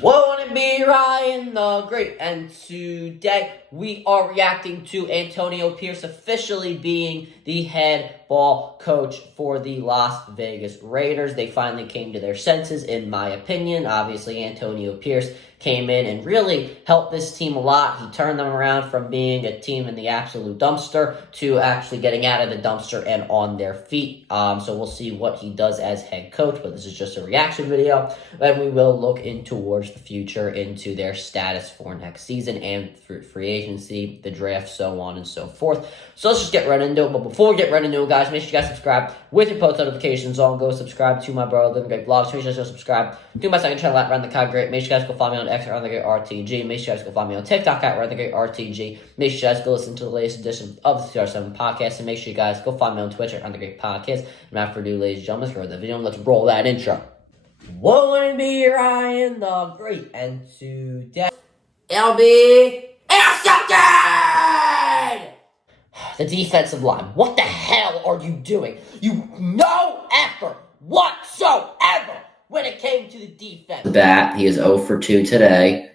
Won't it be Ryan the Great? And today we are reacting to Antonio Pierce officially being the head ball coach for the Las Vegas Raiders. They finally came to their senses, in my opinion. Obviously, Antonio Pierce came in and really helped this team a lot. He turned them around from being a team in the absolute dumpster to actually getting out of the dumpster and on their feet. So we'll see what he does as head coach, but this is just a reaction video. And we will look in towards the future, into their status for next season and free agency, the draft, so on and so forth. So let's just get right into it. But before we get right into it, guys, make sure you guys subscribe with your post notifications on. Go subscribe to my brother Living Great Vlogs. Make sure you guys subscribe to my second channel at Run the Cog Great. Make sure you guys go follow me on X at Run the Great RTG. Make sure you guys go follow me on TikTok at Run the Great RTG. Make sure you guys go listen to the latest edition of the CR7 podcast. And make sure you guys go follow me on Twitch at Run the Great Podcast. And without further ado, ladies and gentlemen, let's go with the video and let's roll that intro. Won't it be Ryan the Great? And today it'll be intercepted! The defensive line. What the hell are you doing? No effort whatsoever when it came to the defense. Bat, he is 0 for 2 today.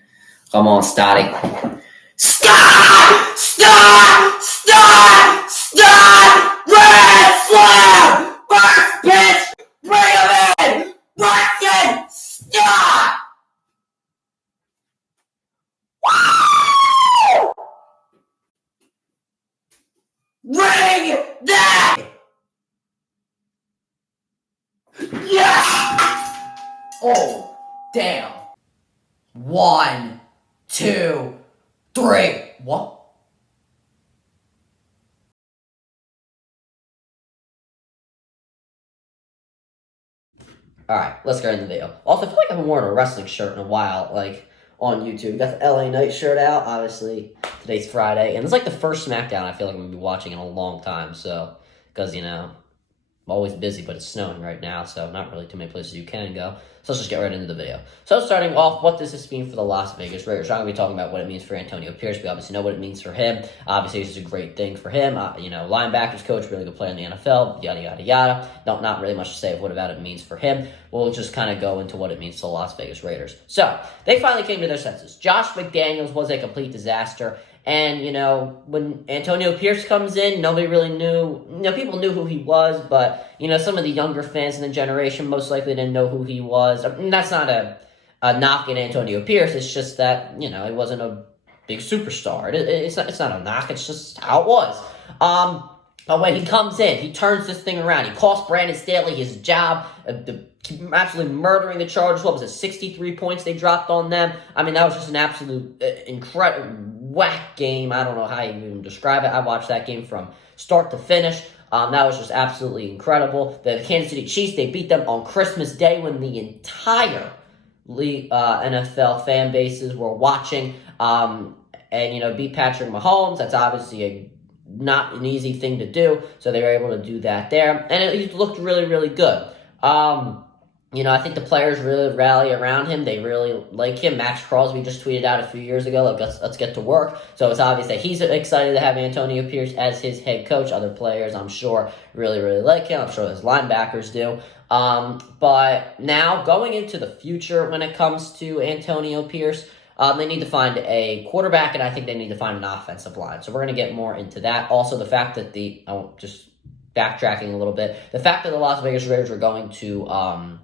Come on, Stotty. Stop! Stop! Stop! Stop! Red slam! First pitch! Bring him in! Braxton! Stop! Woo! Bring that! Yes! Oh, damn. 1, 2, 3. What? Alright, let's get into the video. Also, I feel like I haven't worn a wrestling shirt in a while, like, on YouTube. We got the LA Knight shirt out, obviously. Today's Friday, and it's like the first SmackDown I feel like I'm going to be watching in a long time, so, because, you know, I'm always busy, but it's snowing right now, so not really too many places you can go. So let's just get right into the video. So starting off, what does this mean for the Las Vegas Raiders? I'm going to be talking about what it means for Antonio Pierce. We obviously know what it means for him. Obviously, this is a great thing for him. You know, linebackers coach, really good player in the NFL, yada, yada, yada. Not really much to say of what about it means for him. We'll just kind of go into what it means to the Las Vegas Raiders. So, they finally came to their senses. Josh McDaniels was a complete disaster. And, you know, when Antonio Pierce comes in, nobody really knew, you know, people knew who he was, but, you know, some of the younger fans in the generation most likely didn't know who he was. I mean, that's not a knock at Antonio Pierce. It's just that, you know, he wasn't a big superstar. It's not a knock. It's just how it was. But when he comes in, he turns this thing around. He cost Brandon Staley his job, absolutely murdering the Chargers. What was it, 63 points they dropped on them? I mean, that was just an absolute incredible whack game. I don't know how you even describe it. I watched that game from start to finish. That was just absolutely incredible. The Kansas City Chiefs, they beat them on Christmas Day when the entire NFL fan bases were watching. And, you know, beat Patrick Mahomes. That's obviously not an easy thing to do, so they were able to do that there, and it looked really, really good. You know, I think the players really rally around him. They really like him. Max Crosby just tweeted out a few years ago, like, let's get to work. So it's obvious that he's excited to have Antonio Pierce as his head coach. Other players, I'm sure, really, really like him. I'm sure his linebackers do. But now, going into the future when it comes to Antonio Pierce, they need to find a quarterback, and I think they need to find an offensive line. So we're going to get more into that. Also, the fact that just backtracking a little bit, the fact that the Las Vegas Raiders are going to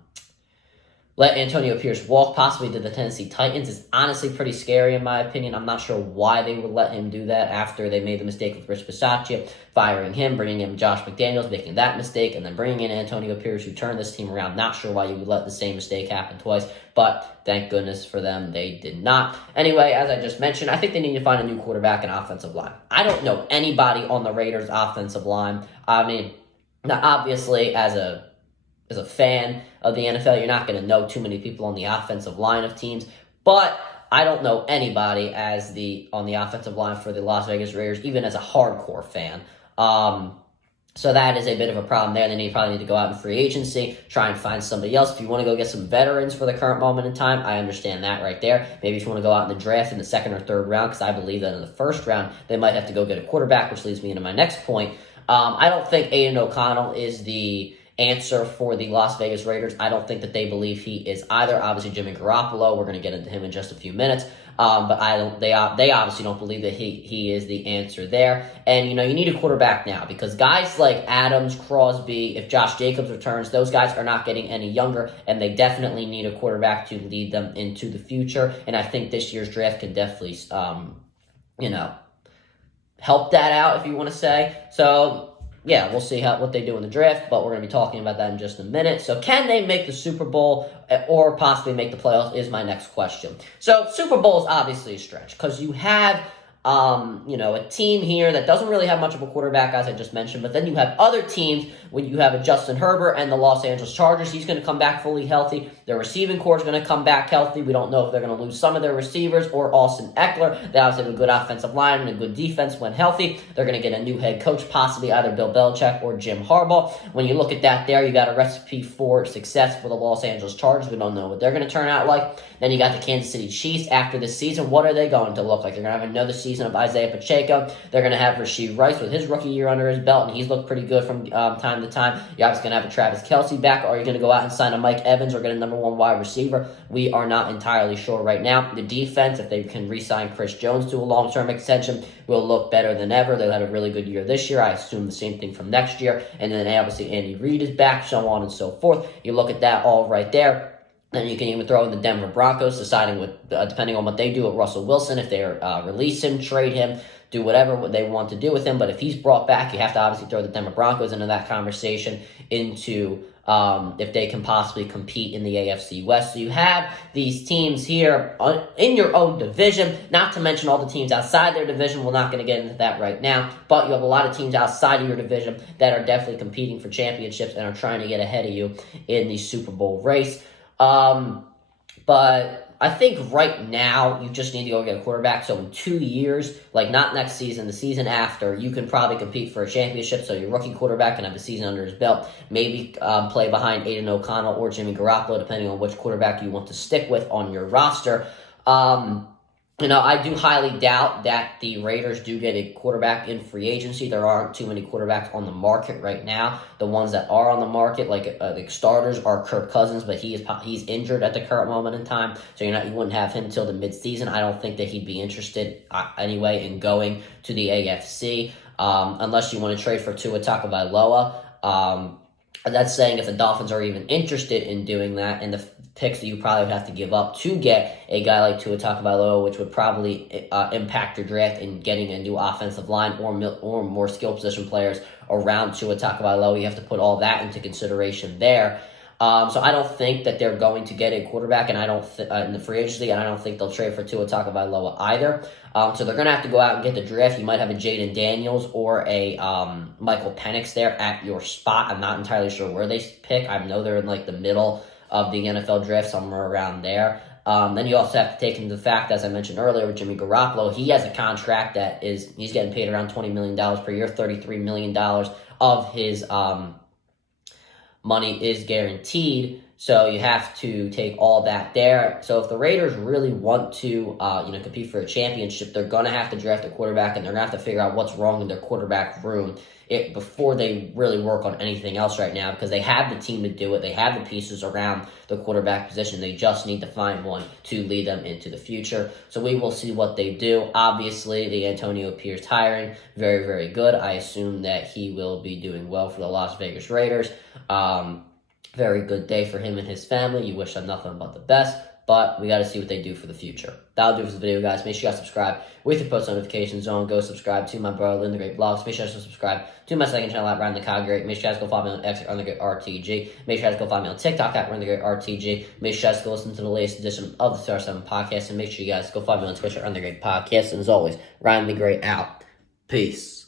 let Antonio Pierce walk, possibly to the Tennessee Titans, is honestly pretty scary in my opinion. I'm not sure why they would let him do that after they made the mistake with Rich Bisaccia, firing him, bringing in Josh McDaniels, making that mistake, and then bringing in Antonio Pierce, who turned this team around. Not sure why you would let the same mistake happen twice, but thank goodness for them, they did not. Anyway, as I just mentioned, I think they need to find a new quarterback and offensive line. I don't know anybody on the Raiders' offensive line. I mean, now obviously, as a fan of the NFL, you're not going to know too many people on the offensive line of teams, but I don't know anybody on the offensive line for the Las Vegas Raiders, even as a hardcore fan. So that is a bit of a problem there. They probably need to go out in free agency, try and find somebody else. If you want to go get some veterans for the current moment in time, I understand that right there. Maybe if you want to go out in the draft in the second or third round, because I believe that in the first round, they might have to go get a quarterback, which leads me into my next point. I don't think Aiden O'Connell is the answer for the Las Vegas Raiders. I don't think that they believe he is either. Obviously, Jimmy Garoppolo, we're going to get into him in just a few minutes. But they obviously don't believe that he is the answer there. And, you need a quarterback now because guys like Adams, Crosby, if Josh Jacobs returns, those guys are not getting any younger, and they definitely need a quarterback to lead them into the future. And I think this year's draft can definitely, help that out, if you want to say. So, yeah, we'll see what they do in the draft, but we're going to be talking about that in just a minute. So can they make the Super Bowl or possibly make the playoffs is my next question. So Super Bowl is obviously a stretch because you have a team here that doesn't really have much of a quarterback, as I just mentioned, but then you have other teams when you have a Justin Herbert and the Los Angeles Chargers. He's going to come back fully healthy. Their receiving core is going to come back healthy. We don't know if they're going to lose some of their receivers or Austin Eckler. They obviously have a good offensive line and a good defense when healthy. They're going to get a new head coach, possibly either Bill Belichick or Jim Harbaugh. When you look at that there, you got a recipe for success for the Los Angeles Chargers. We don't know what they're going to turn out like. Then you got the Kansas City Chiefs after this season. What are they going to look like? They're going to have another season of Isaiah Pacheco. They're going to have Rashee Rice with his rookie year under his belt, and he's looked pretty good from time to time. You're obviously going to have a Travis Kelce back, or are you going to go out and sign a Mike Evans or get a number one wide receiver? We are not entirely sure right now. The defense, if they can re-sign Chris Jones to a long-term extension, will look better than ever. They had a really good year this year. I assume the same thing from next year. And then obviously Andy Reid is back, so on and so forth. You look at that all right there. Then you can even throw in the Denver Broncos, deciding depending on what they do with Russell Wilson, if they release him, trade him, do whatever they want to do with him. But if he's brought back, you have to obviously throw the Denver Broncos into that conversation into if they can possibly compete in the AFC West. So you have these teams here in your own division, not to mention all the teams outside their division. We're not going to get into that right now, but you have a lot of teams outside of your division that are definitely competing for championships and are trying to get ahead of you in the Super Bowl race. But I think right now you just need to go get a quarterback. So in 2 years, like not next season, the season after, you can probably compete for a championship. So your rookie quarterback can have a season under his belt, maybe play behind Aiden O'Connell or Jimmy Garoppolo, depending on which quarterback you want to stick with on your roster. I do highly doubt that the Raiders do get a quarterback in free agency. There aren't too many quarterbacks on the market right now. The ones that are on the market, like the starters, are Kirk Cousins, but he's injured at the current moment in time, so you wouldn't have him until the midseason. I don't think that he'd be interested anyway in going to the AFC unless you want to trade for Tua Tagovailoa. That's saying if the Dolphins are even interested in doing that, and the picks that you probably would have to give up to get a guy like Tua Tagovailoa, which would probably impact your draft in getting a new offensive line or more skill position players around Tua Tagovailoa. You have to put all that into consideration there. So I don't think that they're going to get a quarterback, and I don't in the free agency, and I don't think they'll trade for Tua Tagovailoa either. So they're going to have to go out and get the draft. You might have a Jaden Daniels or a Michael Penix there at your spot. I'm not entirely sure where they pick. I know they're in like the middle of the NFL draft, somewhere around there. Then you also have to take into the fact, as I mentioned earlier, with Jimmy Garoppolo, he has a contract that he's getting paid around $20 million per year. $33 million of his money is guaranteed, so you have to take all that there. So if the Raiders really want to compete for a championship, they're going to have to draft a quarterback, and they're going to have to figure out what's wrong in their quarterback room before they really work on anything else right now, because they have the team to do it. They have the pieces around the quarterback position. They just need to find one to lead them into the future. So we will see what they do. Obviously, the Antonio Pierce hiring, very, very good. I assume that he will be doing well for the Las Vegas Raiders. Very good day for him and his family. You wish them nothing but the best. But we got to see what they do for the future. That'll do for this video, guys. Make sure you guys subscribe with your post notifications on. Go subscribe to my brother, Lynn the Great Blogs. Make sure you guys subscribe to my second channel at Ryan the Cog Great. Make sure you guys go follow me on X at Ryan the Great RTG. Make sure you guys go follow me on TikTok at Ryan the Great RTG. Make sure you guys go listen to the latest edition of the Star 7 podcast. And make sure you guys go follow me on Twitch at Ryan the Great Podcast. And as always, Ryan the Great out. Peace.